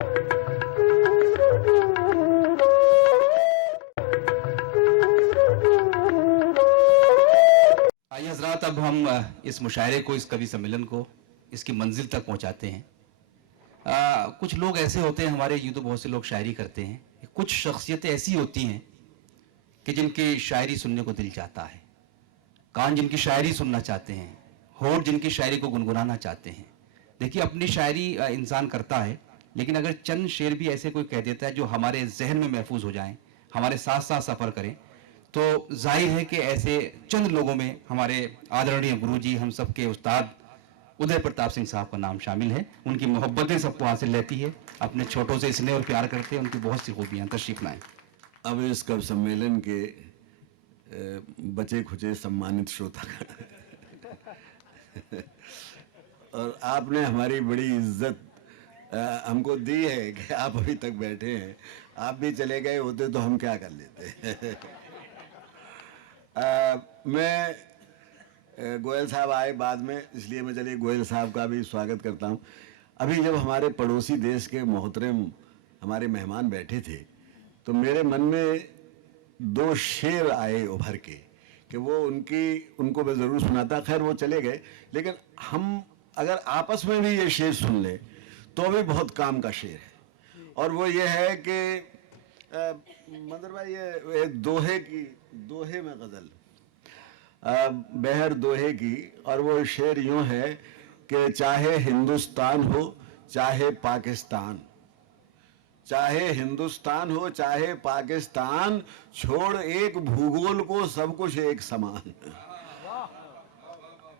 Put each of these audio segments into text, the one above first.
आइए हजरात, अब हम इस मुशायरे को, इस कवि सम्मेलन को इसकी मंजिल तक पहुंचाते हैं। कुछ लोग ऐसे होते हैं हमारे, यूँ तो बहुत से लोग शायरी करते हैं, कुछ शख्सियतें ऐसी होती हैं कि जिनकी शायरी सुनने को दिल चाहता है, कान जिनकी शायरी सुनना चाहते हैं, होठ जिनकी शायरी को गुनगुनाना चाहते हैं। देखिए, अपनी शायरी इंसान करता है, लेकिन अगर चंद शेर भी ऐसे कोई कह देता है जो हमारे जहन में महफूज हो जाएं, हमारे साथ साथ सफ़र करें, तो जाहिर है कि ऐसे चंद लोगों में हमारे आदरणीय गुरुजी, हम सब के उस्ताद उदय प्रताप सिंह साहब का नाम शामिल है। उनकी मोहब्बतें सबको हासिल रहती है, अपने छोटों से स्नेह और प्यार करते हैं, उनकी बहुत सी खूबियाँ। तशरीफ लाएं। अब इस कवि सम्मेलन के बचे खुचे सम्मानित श्रोता और आपने हमारी बड़ी इज्जत हमको दी है कि आप अभी तक बैठे हैं। आप भी चले गए होते तो हम क्या कर लेते। मैं गोयल साहब आए बाद में, इसलिए मैं चलिए गोयल साहब का भी स्वागत करता हूं। अभी जब हमारे पड़ोसी देश के मोहतरम हमारे मेहमान बैठे थे तो मेरे मन में दो शेर आए उभर के कि वो उनको मैं ज़रूर सुनाता। खैर वो चले गए, लेकिन हम अगर आपस में भी ये शेर सुन ले तो भी बहुत काम का शेर है। और वो ये है कि मंदर भाई, ये दोहे में गज़ल, बहर दोहे की, और वो शेर यूं है कि चाहे हिंदुस्तान हो चाहे पाकिस्तान, चाहे हिंदुस्तान हो चाहे पाकिस्तान, छोड़ एक भूगोल को सब कुछ एक समान।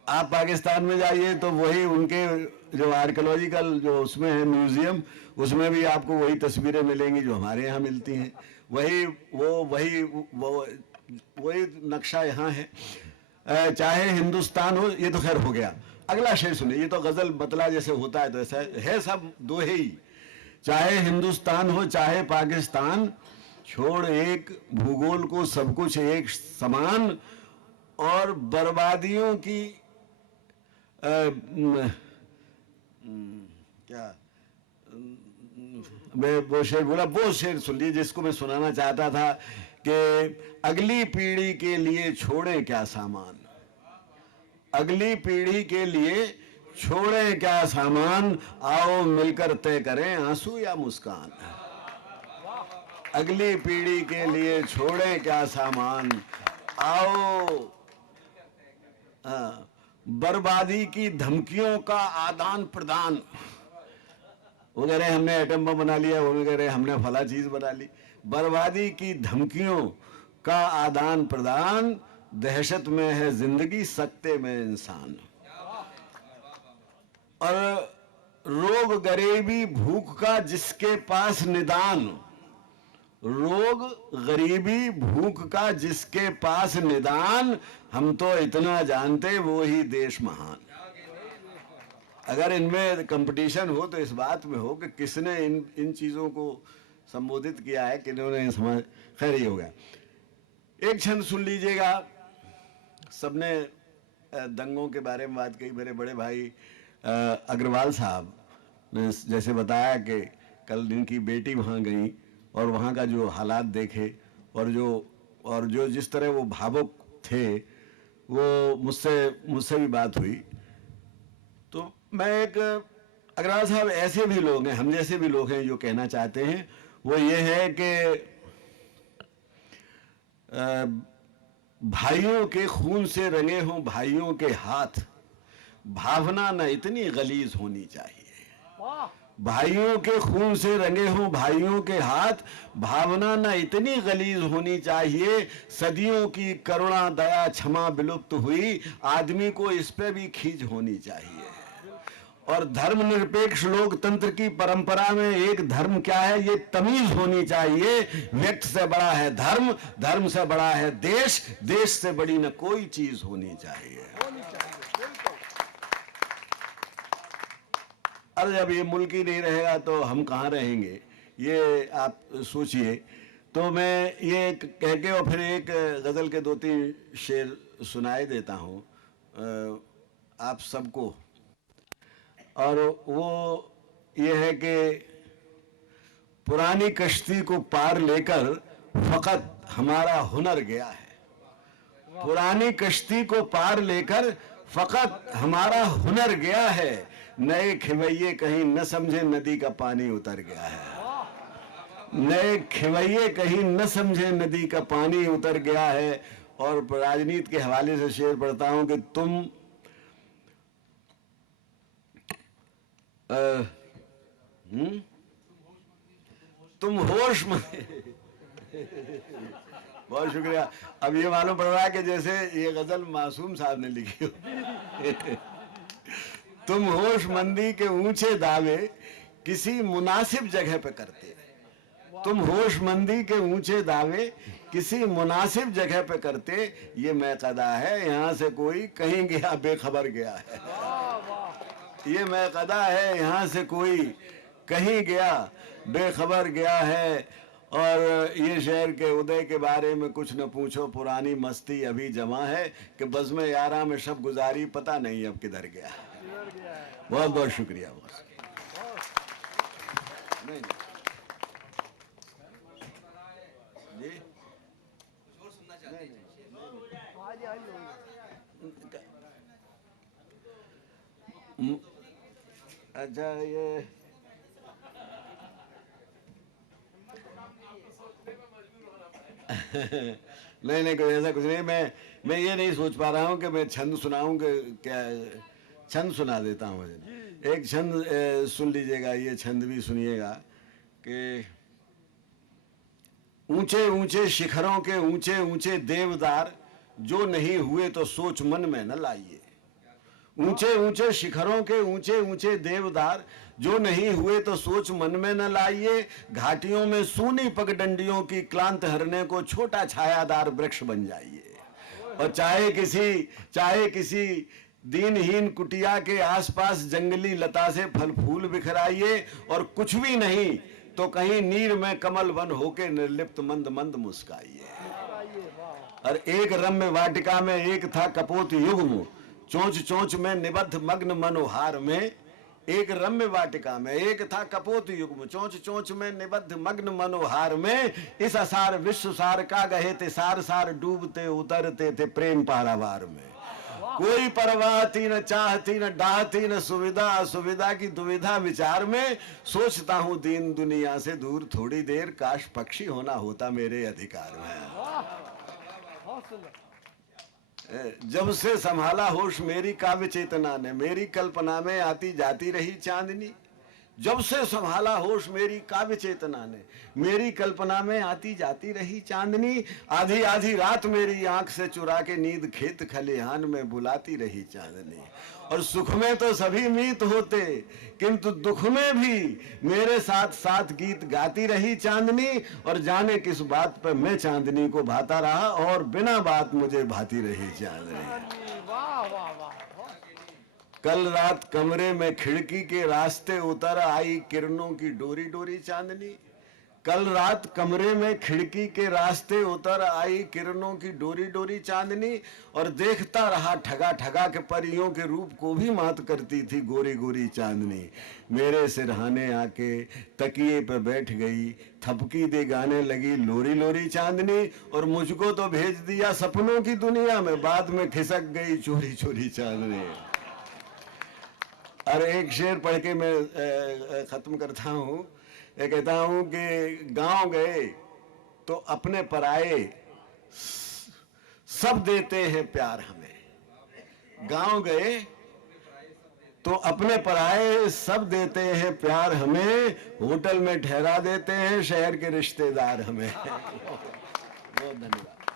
आप पाकिस्तान में जाइए तो वही उनके जो आर्कियोलॉजिकल जो उसमें है म्यूजियम, उसमें भी आपको वही तस्वीरें मिलेंगी जो हमारे यहाँ मिलती हैं। वही नक्शा यहाँ है। चाहे हिंदुस्तान हो, ये तो खैर हो गया। अगला शेर सुनिए, ये तो गजल मतला जैसे होता है तो ऐसा है, सब दोहे ही। चाहे हिंदुस्तान हो चाहे पाकिस्तान, छोड़ एक भूगोल को सब कुछ एक समान, और बर्बादियों की मैं वो शेर बोला, वो शेर सुन लीजिए जिसको मैं सुनाना चाहता था कि अगली पीढ़ी के लिए छोड़े क्या सामान, अगली पीढ़ी के लिए छोड़े क्या सामान, आओ मिलकर तय करें आंसू या मुस्कान। अगली पीढ़ी के लिए छोड़े क्या सामान, आओ बर्बादी की धमकियों का आदान प्रदान। वो कह रहे हमने एटम बम बना लिया, वो कह रहे हमने फला चीज बना ली। बर्बादी की धमकियों का आदान प्रदान, दहशत में है जिंदगी सकते में इंसान। और रोग गरीबी भूख का जिसके पास निदान, रोग गरीबी भूख का जिसके पास निदान, हम तो इतना जानते वो ही देश महान। अगर इनमें कंपटीशन हो तो इस बात में हो कि किसने इन चीजों को संबोधित किया है, किन्होंने समझ। खैर ये हो गया। एक छंद सुन लीजिएगा। सबने दंगों के बारे में बात कही। मेरे बड़े भाई अग्रवाल साहब ने जैसे बताया कि कल इनकी बेटी वहाँ गई और वहाँ का जो हालात देखे, और जो जिस तरह वो भावुक थे, वो मुझसे भी बात हुई। तो मैं अग्रवाल साहब, ऐसे भी लोग हैं, हम जैसे भी लोग हैं, जो कहना चाहते हैं वो ये है कि भाइयों के खून से रंगे हों भाइयों के हाथ, भावना न इतनी गलीज होनी चाहिए। भाइयों के खून से रंगे हों भाइयों के हाथ, भावना न इतनी गलीज होनी चाहिए। सदियों की करुणा दया क्षमा विलुप्त हुई, आदमी को इस पे भी खींच होनी चाहिए। और धर्मनिरपेक्ष लोकतंत्र की परंपरा में एक धर्म क्या है, ये तमीज होनी चाहिए। व्यक्ति से बड़ा है धर्म, धर्म से बड़ा है देश, देश से बड़ी न कोई चीज होनी चाहिए। अरे जब ये मुल्क ही नहीं रहेगा तो हम कहाँ रहेंगे, ये आप सोचिए। तो मैं ये कह के और फिर एक गजल के 2-3 शेर सुनाए देता हूँ आप सबको। और वो ये है कि पुरानी कश्ती को पार लेकर फकत हमारा हुनर गया है। पुरानी कश्ती को पार लेकर फकत हमारा हुनर गया है। नए खिवैये कहीं न समझे नदी का पानी उतर गया है। नए खिवैये कहीं न समझे नदी का पानी उतर गया है। और राजनीति के हवाले से शेर पढ़ता हूं कि तुम होश में बहुत शुक्रिया। अब ये मालूम पड़ रहा है कि जैसे ये गजल मासूम साहब ने लिखी हो। तुम होशमंदी के ऊंचे दावे किसी मुनासिब जगह पे करते। तुम होशमंदी के ऊंचे दावे किसी मुनासिब जगह पे करते। ये मैक़दा है, यहाँ से कोई कहीं गया बेखबर गया है। ये मैक़दा है, यहाँ से कोई कहीं गया बेखबर गया है। और ये शहर के उदय के बारे में कुछ न पूछो, पुरानी मस्ती अभी जमा है कि बज़्म यारा में शब गुजारी पता नहीं अब किधर गया। बहुत बहुत शुक्रिया बॉस। नहीं जी अच्छा ये नहीं कोई ऐसा कुछ नहीं। मैं ये नहीं सोच पा रहा हूँ कि मैं छंद सुनाऊं कि क्या। छंद सुना देता हूँ। एक छंद सुन लीजिएगा, ये छंद भी सुनिएगा कि ऊंचे ऊंचे शिखरों के ऊंचे ऊंचे देवदार जो नहीं हुए तो सोच मन में न लाइए। ऊंचे ऊंचे शिखरों के ऊंचे ऊंचे देवदार जो नहीं हुए तो सोच मन में न लाइए। घाटियों में सूनी पगडंडियों की क्लांत हरने को छोटा छायादार वृक्ष बन जाइए। और चाहे किसी दीनहीन कुटिया के आसपास जंगली लता से फल फूल बिखराइए। और कुछ भी नहीं तो कहीं नीर में कमल वन होके निर्लिप्त मंद मंद मुस्काइए। और एक रम्य वाटिका में एक था कपोत युग्म, चोंच चोंच में निबद्ध मग्न मनोहार में। एक रम्य वाटिका में एक था कपोत युग्म, चोंच चोंच में निबद्ध मग्न मनोहार में। इस असार विश्व सार का गहे थे, सार सार डूबते उतरते थे प्रेम पारावार में। कोई परवाह थी न चाहती न डाहती न सुविधा असुविधा की दुविधा विचार में। सोचता हूँ दीन दुनिया से दूर थोड़ी देर, काश पक्षी होना होता मेरे अधिकार में। जब से संभाला होश मेरी काव्य चेतना ने, मेरी कल्पना में आती जाती रही चांदनी। जब से संभाला होश मेरी काव्य चेतना ने, मेरी कल्पना में आती जाती रही चांदनी। आधी आधी रात मेरी आंख से चुरा के नींद खेत खलिहान में बुलाती रही चांदनी। और सुख में तो सभी मीत होते, किंतु दुख में भी मेरे साथ साथ गीत गाती रही चांदनी। और जाने किस बात पर मैं चांदनी को भाता रहा और बिना बात मुझे भाती रही चांदनी। कल रात कमरे में खिड़की के रास्ते उतर आई किरणों की डोरी डोरी चांदनी। कल रात कमरे में खिड़की के रास्ते उतर आई किरणों की डोरी डोरी चांदनी। और देखता रहा ठगा ठगा के परियों के रूप को भी मात करती थी गोरी गोरी चांदनी। मेरे सिरहाने आके तकिए पे बैठ गई, थपकी दे गाने लगी लोरी लोरी चांदनी। और मुझको तो भेज दिया सपनों की दुनिया में, बाद में खिसक गई चोरी चोरी चांदनी। और एक शेर पढ़ के मैं खत्म करता हूँ। ये कहता हूँ कि गांव गए तो अपने पराए सब देते हैं प्यार हमें। गांव गए तो अपने पराए सब देते हैं प्यार हमें। होटल में ठहरा देते हैं शहर के रिश्तेदार हमें। बहुत धन्यवाद।